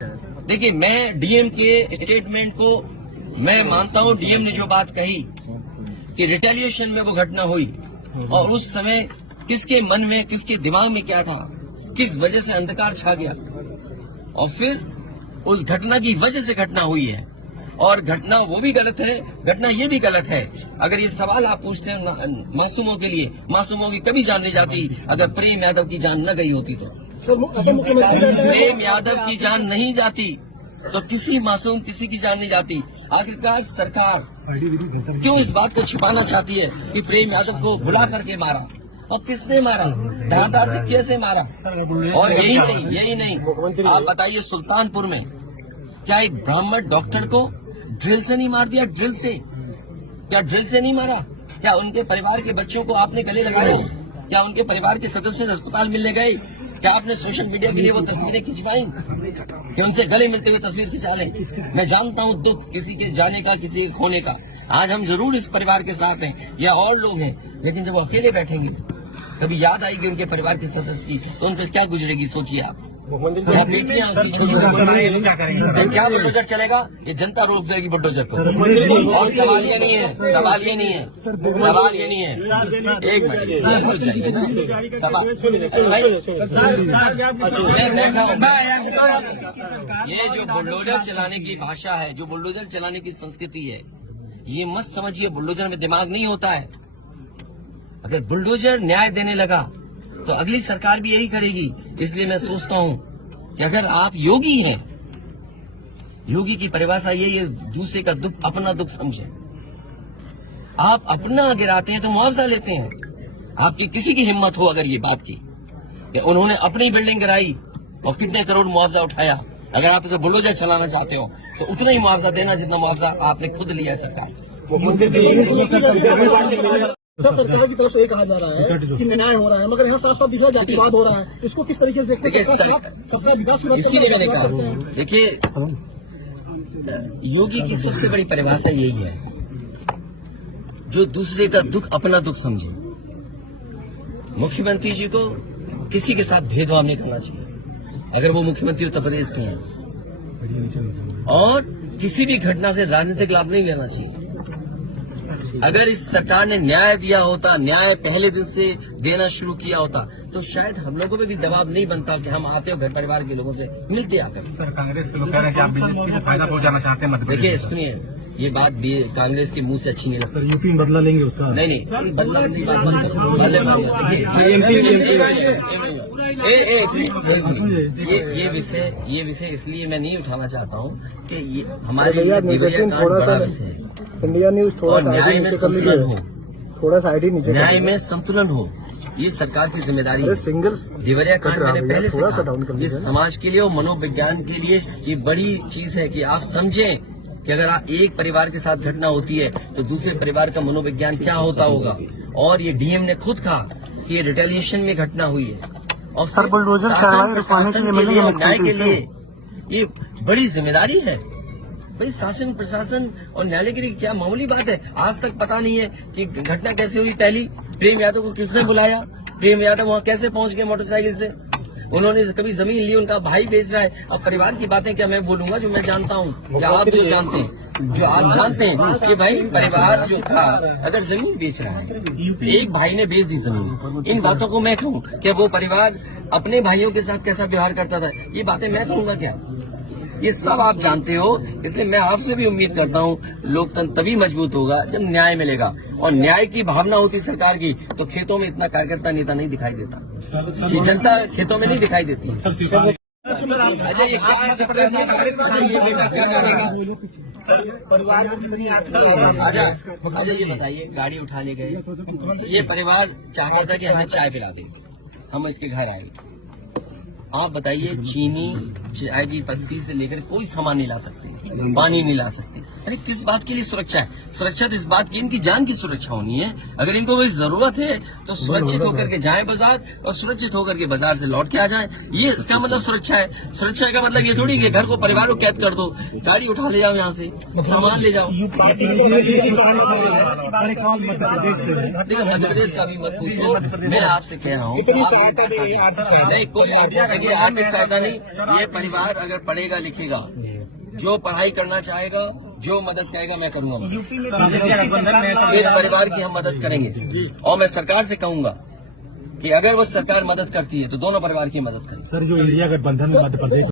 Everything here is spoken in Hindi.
देखिए, मैं डीएम के स्टेटमेंट को मैं मानता हूं। डीएम ने जो बात कही कि रिटेलिएशन में वो घटना हुई और उस समय किसके मन में, किसके दिमाग में क्या था, किस वजह से अंधकार छा गया और फिर उस घटना की वजह से घटना हुई है। और घटना वो भी गलत है, घटना ये भी गलत है। अगर ये सवाल आप पूछते हैं मासूमों के लिए, मासूमों की कभी जान नहीं जाती अगर प्रेम यादव की जान न गई होती तो। प्रेम यादव की जान नहीं जाती तो किसी मासूम किसी की जान नहीं जाती। आखिरकार सरकार क्यों इस बात को छिपाना चाहती है कि प्रेम यादव को भुला करके मारा, और किसने मारा, धारदार से कैसे मारा। और यही नहीं आप बताइए, सुल्तानपुर में क्या एक ब्राह्मण डॉक्टर को ड्रिल से नहीं मार दिया? ड्रिल से, क्या ड्रिल से नहीं मारा? क्या उनके परिवार के बच्चों को आपने गले लगाए? क्या उनके परिवार के सदस्य अस्पताल मिलने गए? क्या आपने सोशल मीडिया के लिए वो तस्वीरें खिंचवाई कि उनसे गले मिलते हुए तस्वीर खिंचा लें? मैं जानता हूं दुख किसी के जाने का, किसी के खोने का। आज हम जरूर इस परिवार के साथ हैं या और लोग हैं, लेकिन जब वो अकेले बैठेंगे कभी याद आएगी उनके परिवार के सदस्य की तो उन पर क्या गुजरेगी, सोचिए आप। क्या बेटियां उसकी छोटी, क्या बुलडोजर चलेगा? ये जनता रोक देगी बुलडोजर को। और सवाल ये नहीं है, सवाल ये नहीं है। एक मिनट हो जाएगी ना सवाल। ये जो बुलडोजर चलाने की भाषा है, जो बुलडोजर चलाने की संस्कृति है, ये मत समझिए बुलडोजर में दिमाग नहीं होता है। अगर बुलडोजर न्याय देने लगा तो अगली सरकार भी यही करेगी। इसलिए मैं सोचता हूं कि अगर आप योगी हैं, योगी की परिभाषा यही है, दूसरे का दुख अपना दुख समझे। आप अपना गिराते हैं तो मुआवजा लेते हैं। आपकी किसी की हिम्मत हो अगर ये बात की कि उन्होंने अपनी बिल्डिंग गिराई और कितने करोड़ मुआवजा उठाया, अगर आप इसे बुलडोजर चलाना चाहते हो तो उतना ही मुआवजा देना जितना मुआवजा आपने खुद लिया है सरकार से। सर, सरकार की तरफ से ये कहा जा रहा है कि न्याय हो रहा है, मगर यहाँ साफ साफ दिख रहा है जातिवाद हो रहा है। इसको किस तरीके से देखते हैं? सबका विकास, इसीलिए मैंने कहा, देखिए योगी की सबसे बड़ी परिभाषा यही है, जो दूसरे का दुख अपना दुख समझे। मुख्यमंत्री जी को किसी के साथ भेदभाव नहीं करना चाहिए अगर वो मुख्यमंत्री उत्तर प्रदेश के हैं, और किसी भी घटना से राजनीतिक लाभ नहीं लेना चाहिए। अगर इस सरकार ने न्याय दिया होता, न्याय पहले दिन से देना शुरू किया होता, तो शायद हम लोगों पे भी दबाव नहीं बनता कि हम आते हो घर परिवार के लोगों से मिलते आकर। सर, कांग्रेस के लोग कह रहे हैं कि आप बीजेपी को फायदा पहुंचाना चाहते हैं। देखिए सुनिए, ये बात भी कांग्रेस के मुंह से अच्छी नहीं लगती। सर, यूपी में बदला लेंगे उसका? नहीं, बदला की बात ये विषय इसलिए मैं नहीं उठाना चाहता हूँ कि ये हमारे बड़ा विषय है। इंडिया न्यूज थोड़ा न्याय में संतुलन हो, थोड़ा सा आईडी नीचे, न्याय में संतुलन हो, ये सरकार की जिम्मेदारी है। देवरिया कांड मैंने पहले से कहा, इस समाज के लिए और मनोविज्ञान के लिए ये बड़ी चीज है कि आप समझें कि अगर आप एक परिवार के साथ घटना होती है तो दूसरे परिवार का मनोविज्ञान क्या होता होगा। और ये डीएम ने खुद कहा कि ये रिटेलिएशन में घटना हुई है, और शासन के लिए और न्याय के लिए ये बड़ी जिम्मेदारी है। भाई शासन प्रशासन और न्यायालय के लिए क्या मामूली बात है? आज तक पता नहीं है कि घटना कैसे हुई। पहली, प्रेम यादव को किसने बुलाया, प्रेम यादव वहां कैसे पहुंच गए मोटरसाइकिल से, उन्होंने कभी जमीन ली, उनका भाई बेच रहा है। अब परिवार की बातें क्या मैं बोलूंगा जो मैं जानता हूँ या आप जो जानते हैं कि भाई परिवार जो था अगर जमीन बेच रहा है, एक भाई ने बेच दी जमीन, इन बातों को मैं कहूँ कि वो परिवार अपने भाइयों के साथ कैसा व्यवहार करता था, ये बातें मैं कहूँगा क्या? ये सब आप जानते हो। इसलिए मैं आपसे भी उम्मीद करता हूँ लोकतंत्र तभी मजबूत होगा जब न्याय मिलेगा, और न्याय की भावना होती सरकार की तो खेतों में इतना कार्यकर्ता नेता नहीं दिखाई देता, ये जनता खेतों में नहीं दिखाई देती। अच्छा, ये क्या है सबके साथ? ये बेटा क्या करेगा? अच्छा ये बताइए, गाड़ी उठाने गए, ये परिवार चाहता था कि हमें चाय पिला दें, हम इसके घर आए। आप बताइए, चीनी, चाय की पत्ती से लेकर कोई सामान नहीं ला सकते, पानी नहीं ला सकते। अरे किस बात के लिए सुरक्षा है? सुरक्षा तो इस बात की, इनकी जान की सुरक्षा होनी है। अगर इनको कोई जरूरत है तो सुरक्षित होकर के जाए बाजार और सुरक्षित होकर के बाजार से लौट के आ जाए। ये इसका मतलब सुरक्षा है। सुरक्षा का मतलब ये थोड़ी कि घर को, परिवार को कैद कर दो, गाड़ी उठा ले जाओ, यहाँ से सामान ले जाओ। देखो मध्य प्रदेश का भी मत पूछो, मैं आपसे कह रहा हूँ नहीं, कोई आर्थिक सहायता नहीं। ये परिवार अगर पढ़ेगा लिखेगा, जो पढ़ाई करना चाहेगा, जो मदद करेगा, मैं करूंगा। इस परिवार की हम मदद करेंगे और मैं सरकार से कहूंगा कि अगर वो सरकार मदद करती है तो दोनों परिवार की मदद करें। सर, जो इंडिया गठबंधन में मध्य प्रदेश